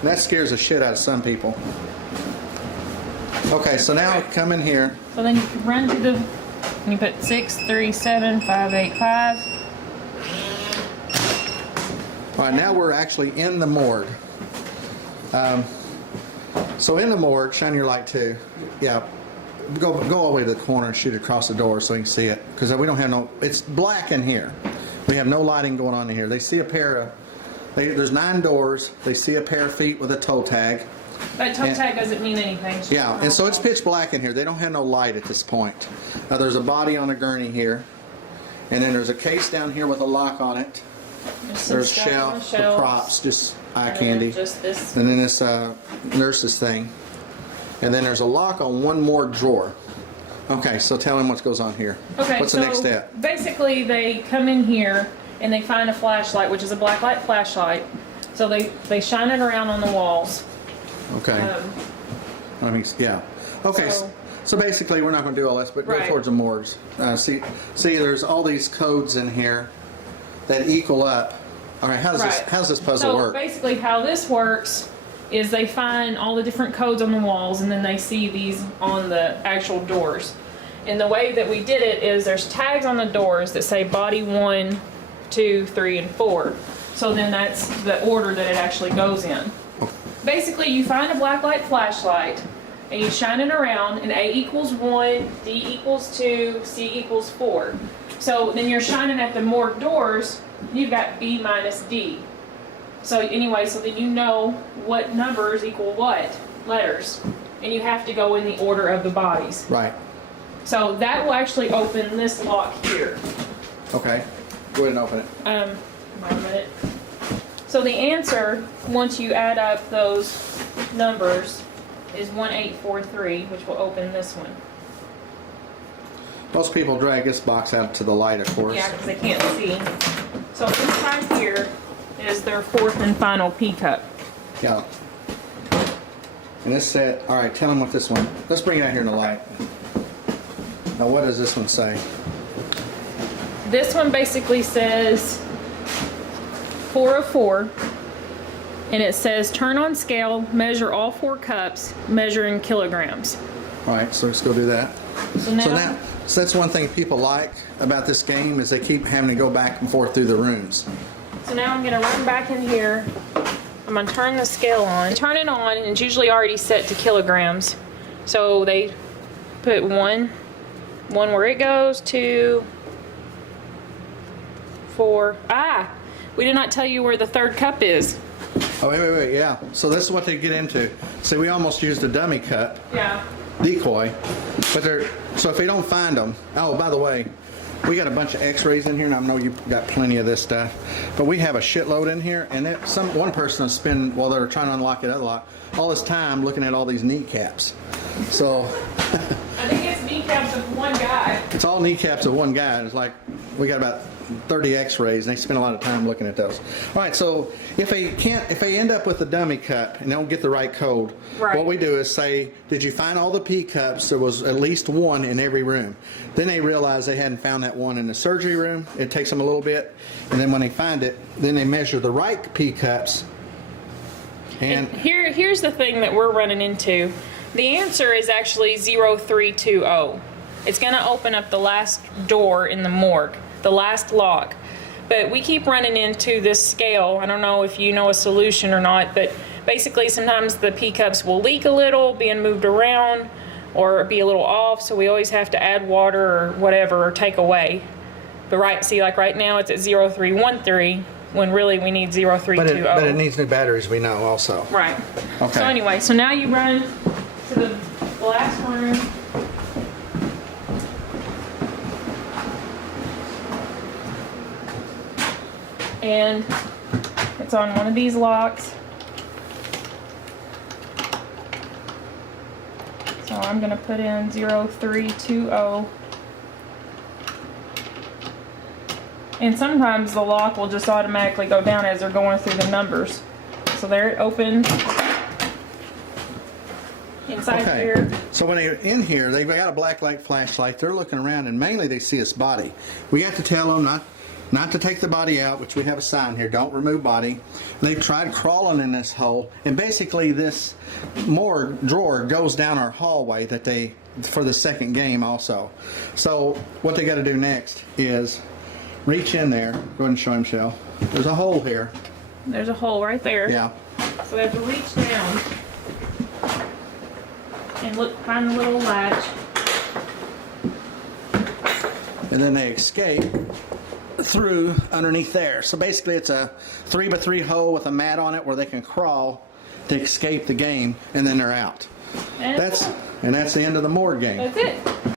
And that scares the shit out of some people. Okay, so now come in here. So then you can run to the, and you put 637585. All right, now we're actually in the morgue. So in the morgue, shine your light too. Yeah, go all the way to the corner and shoot across the door so you can see it. Because we don't have no, it's black in here. We have no lighting going on in here. They see a pair of, there's 9 doors. They see a pair of feet with a toe tag. That toe tag doesn't mean anything. Yeah, and so it's pitch black in here. They don't have no light at this point. Now there's a body on a gurney here. And then there's a case down here with a lock on it. There's shelf for props, just eye candy. Just this. And then this nurse's thing. And then there's a lock on one more drawer. Okay, so tell him what goes on here. Okay, what's the next step? Basically, they come in here and they find a flashlight, which is a black light flashlight. So they shine it around on the walls. Okay. I mean, yeah. Okay. So basically, we're not going to do all this, but go towards the morgues. See, there's all these codes in here that equal up. All right. How's this puzzle work? So basically, how this works is they find all the different codes on the walls, and then they see these on the actual doors. And the way that we did it is there's tags on the doors that say body 1, 2, 3, and 4. So then that's the order that it actually goes in. Basically, you find a black light flashlight and you shine it around, and A equals 1, D equals 2, C equals 4. So then you're shining at the morgue doors, you've got B minus D. So anyway, so then you know what numbers equal what letters, and you have to go in the order of the bodies. Right. So that will actually open this lock here. Okay. Go ahead and open it. Wait a minute. So the answer, once you add up those numbers, is 1843, which will open this one. Most people drag this box out to the light, of course. Yeah, because they can't see. So inside here is their 4th and final P cup. Yeah. And this set, all right, tell them what this one, let's bring it out here in the light. Now what does this one say? This one basically says 4 of 4, and it says turn on scale, measure all 4 cups, measure in kilograms. All right, so let's go do that. So now So that's one thing people like about this game is they keep having to go back and forth through the rooms. So now I'm going to run back in here. I'm going to turn the scale on. Turn it on, and it's usually already set to kilograms. So they put one where it goes, 2, 4. Ah! We did not tell you where the 3rd cup is. Oh, wait, yeah. So this is what they get into. See, we almost used a dummy cup. Yeah. Decoy. But so if they don't find them, oh, by the way, we got a bunch of x-rays in here, and I know you've got plenty of this stuff, but we have a shitload in here, and one person will spend, while they're trying to unlock the other lock, all this time looking at all these kneecaps. So I think it's kneecaps of one guy. It's all kneecaps of one guy. It's like we got about 30 x-rays, and they spend a lot of time looking at those. All right, so if they end up with a dummy cup and don't get the right code, what we do is say, did you find all the P cups? There was at least one in every room. Then they realize they hadn't found that one in the surgery room. It takes them a little bit, and then when they find it, then they measure the right P cups. And here's the thing that we're running into. The answer is actually 0320. It's going to open up the last door in the morgue, the last lock. But we keep running into this scale. I don't know if you know a solution or not, but basically sometimes the P cups will leak a little, being moved around, or be a little off, so we always have to add water or whatever, or take away. But see, like right now it's at 0313, when really we need 0320. But it needs new batteries, we know also. Right. Okay. So anyway, so now you run to the last room. And it's on one of these locks. So I'm going to put in 0320. And sometimes the lock will just automatically go down as they're going through the numbers. So there it opens. Inside here. So when they're in here, they've got a black light flashlight. They're looking around, and mainly they see this body. We have to tell them not not to take the body out, which we have a sign here, don't remove body. They tried crawling in this hole, and basically this morgue drawer goes down our hallway that they, for the second game also. So what they got to do next is reach in there. Go ahead and show him, Shell. There's a hole here. There's a hole right there. Yeah. So we have to reach down and look, find the little latch. And then they escape through underneath there. So basically it's a 3x3 hole with a mat on it where they can crawl to escape the game, and then they're out. And That's the end of the morgue game. that's it.